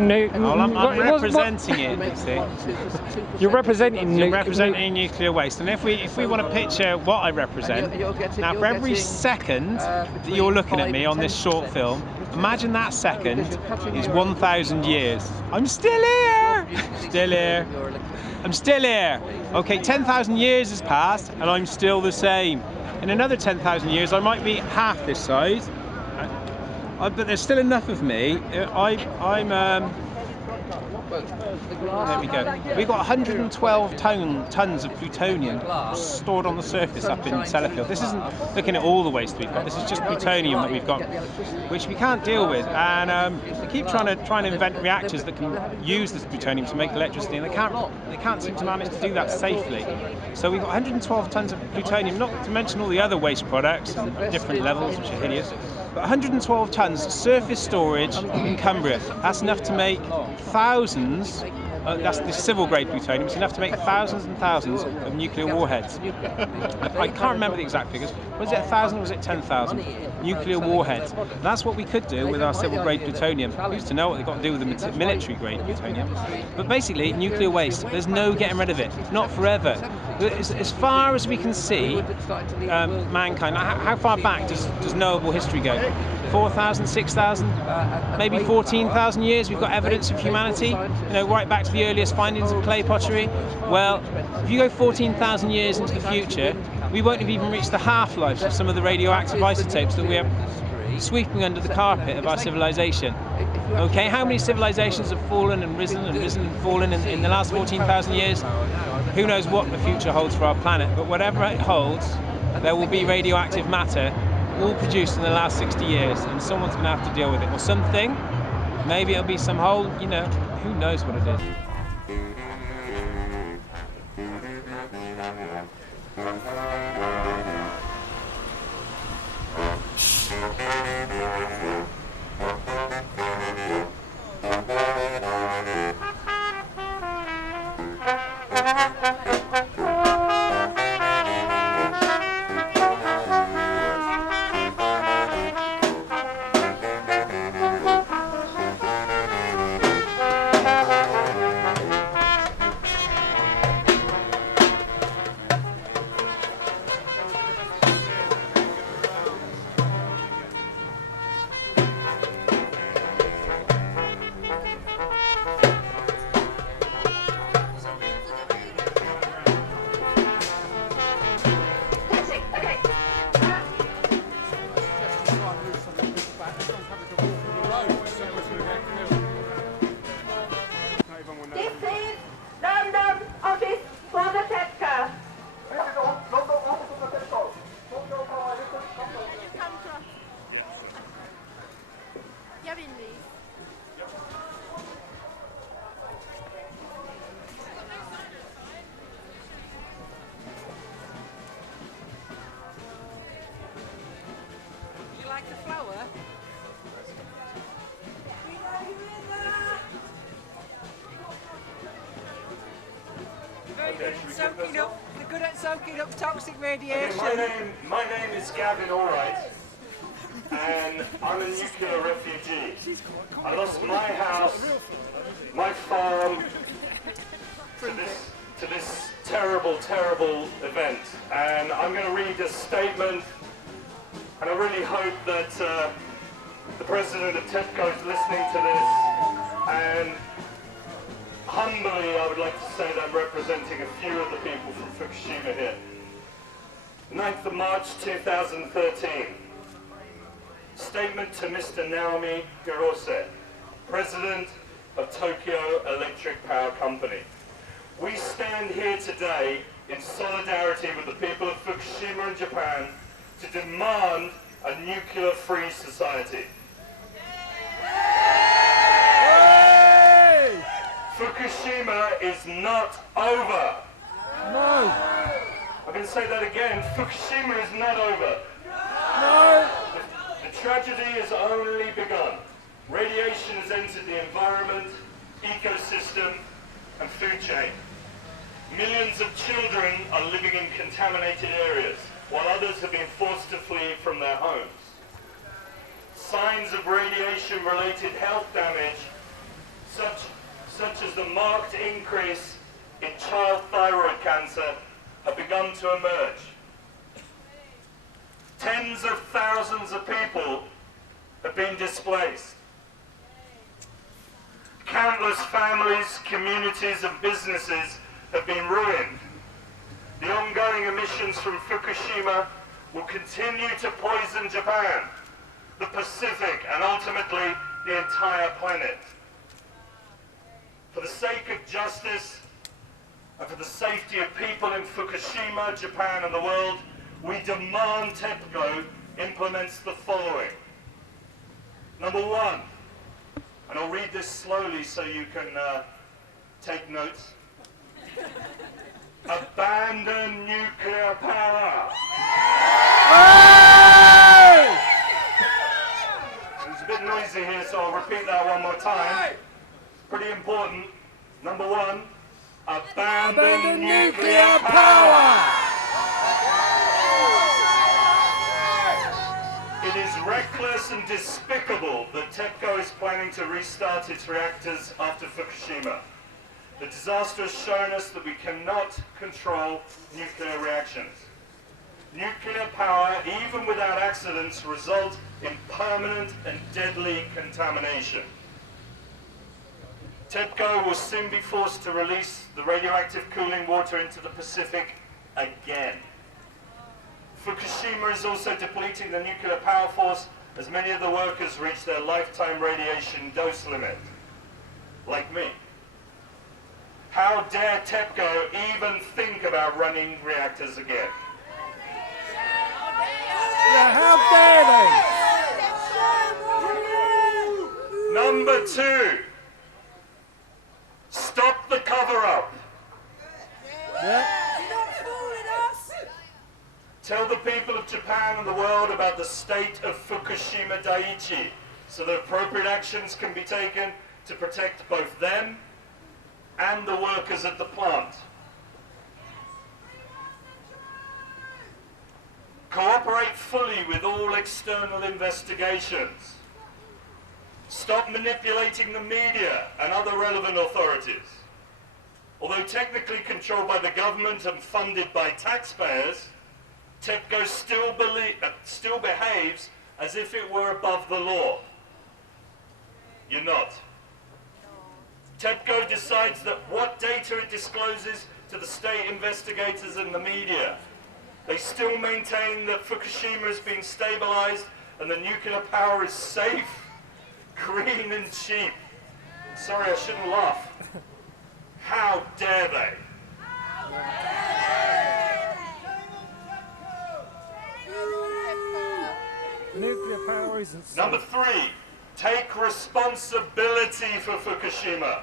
I'm representing it, you see. You're representing nuclear waste. And if we want to picture what I represent, now for every second that you're looking at me on this short film, imagine that second is 1,000 years. I'm still here! Still here. I'm still here. Okay, 10,000 years has passed and I'm still the same. In another 10,000 years, I might be half this size. But there's still enough of me. There we go. We've got 112 tons of plutonium stored on the surface up in Sellafield. This isn't looking at all the waste we've got. This is just plutonium that we've got, which we can't deal with. And we keep trying to invent reactors that can use this plutonium to make electricity, and they can't seem to manage to do that safely. So we've got 112 tons of plutonium, not to mention all the other waste products and different levels, which are hideous. But 112 tons surface storage in Cumbria. That's enough to make thousands. That's the civil grade plutonium. It's enough to make thousands and thousands of nuclear warheads. I can't remember the exact figures. Was it 1,000 or was it 10,000 nuclear warheads? That's what we could do with our civil grade plutonium. We used to know what they've got to do with the military grade plutonium. But basically, nuclear waste, there's no getting rid of it. Not forever. As far as we can see, mankind, how far back does knowable history go? 4,000, 6,000, maybe 14,000 years. We've got evidence of humanity, right back to the earliest findings of clay pottery. Well, if you go 14,000 years into the future, we won't have even reached the half-lives of some of the radioactive isotopes that we are sweeping under the carpet of our civilization. Okay, how many civilizations have fallen and risen and risen and fallen in the last 14,000 years? Who knows what the future holds for our planet, but whatever it holds, there will be radioactive matter all produced in the last 60 years, and someone's going to have to deal with it, or something. Maybe it'll be some whole, who knows what it is. They're good at soaking up toxic radiation. Okay, my name is Gavin Allwright, and I'm a nuclear refugee. I lost my house, my farm, to this terrible, terrible event. And I'm going to read a statement, and I really hope that the president of TEPCO is listening to this, and humbly, I would like to say that I'm representing a few of the people from Fukushima here. 9th of March 2013. Statement to Mr. Naomi Hirose, President of Tokyo Electric Power Company. We stand here today in solidarity with the people of Fukushima and Japan to demand a nuclear-free society. Fukushima is not over. No. I'm going to say that again. Fukushima is not over. No. The tragedy has only begun. Radiation has entered the environment, ecosystem, and food chain. Millions of children are living in contaminated areas, while others have been forced to flee from their homes. Signs of radiation-related health damage, marked increase in child thyroid cancer have begun to emerge. Tens of thousands of people have been displaced. Countless families, communities and businesses have been ruined. The ongoing emissions from Fukushima will continue to poison Japan, the Pacific and ultimately the entire planet. For the sake of justice and for the safety of people in Fukushima, Japan and the world, we demand TEPCO implements the following. Number one, and I'll read this slowly so you can take notes. Abandon nuclear power. It's a bit noisy here, so I'll repeat that one more time. Pretty important. Number one, abandon nuclear power. It is reckless and despicable that TEPCO is planning to restart its reactors after Fukushima. The disaster has shown us that we cannot control nuclear reactions. Nuclear power, even without accidents, results in permanent and deadly contamination. TEPCO will soon be forced to release the radioactive cooling water into the Pacific again. Fukushima is also depleting the nuclear power force as many of the workers reach their lifetime radiation dose limit. Like me. How dare TEPCO even think about running reactors again? Yeah, how dare they? Number two, stop the cover-up. Yeah. Tell the people of Japan and the world about the state of Fukushima Daiichi so that appropriate actions can be taken to protect both them and the workers at the plant. Cooperate fully with all external investigations. Stop manipulating the media and other relevant authorities. Although technically controlled by the government and funded by taxpayers, TEPCO still behaves as if it were above the law. You're not. TEPCO decides that what data it discloses to the state investigators and the media. They still maintain that Fukushima has been stabilized and that nuclear power is safe, green and cheap. Sorry, I shouldn't laugh. How dare they? Nuclear power isn't safe. Number three, take responsibility for Fukushima.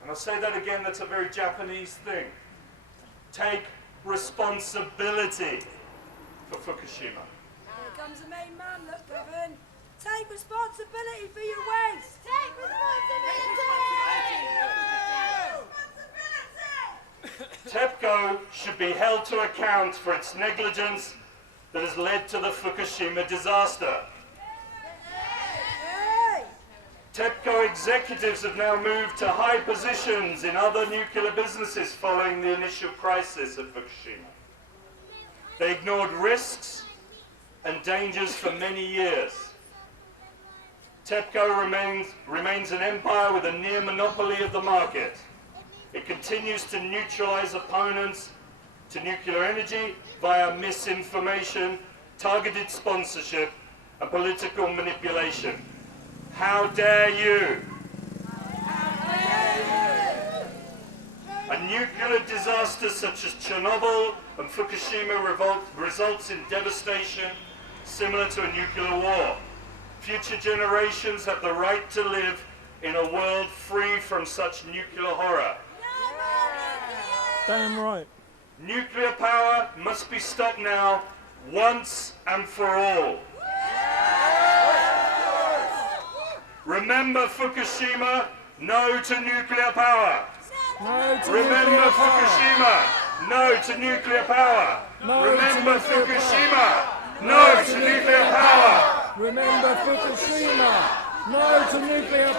And I'll say that again, that's a very Japanese thing. Take responsibility for Fukushima. Here comes the main man, look, Gavin. Take responsibility for your waste. Take responsibility. TEPCO should be held to account for its negligence that has led to the Fukushima disaster. TEPCO executives have now moved to high positions in other nuclear businesses following the initial crisis at Fukushima. They ignored risks and dangers for many years. TEPCO remains an empire with a near monopoly of the market. It continues to neutralize opponents to nuclear energy via misinformation, targeted sponsorship, and political manipulation. How dare you? A nuclear disaster such as Chernobyl and Fukushima results in devastation similar to a nuclear war. Future generations have the right to live in a world free from such nuclear horror. Damn right. Nuclear power must be stopped now, once and for all. Remember Fukushima, no to nuclear power. No to Remember nuclear power. Fukushima, no to nuclear power. No Remember to nuclear Fukushima, no to nuclear power. Remember Fukushima. No to nuclear